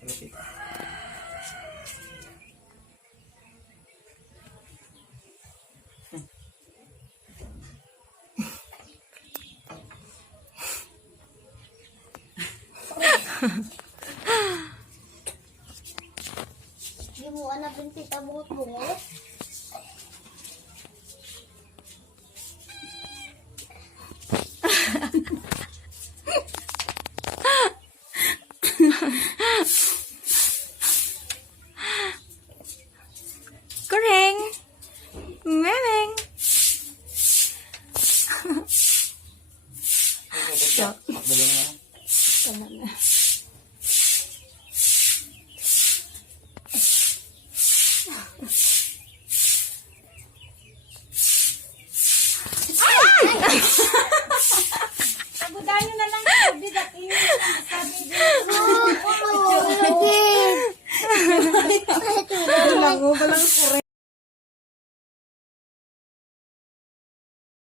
Hindi mo anak binti tabungot-bungot. Kuring! Memeng! Tama na. Sabudan nyo na lang yung bigat inyo. Sabi dito. Walang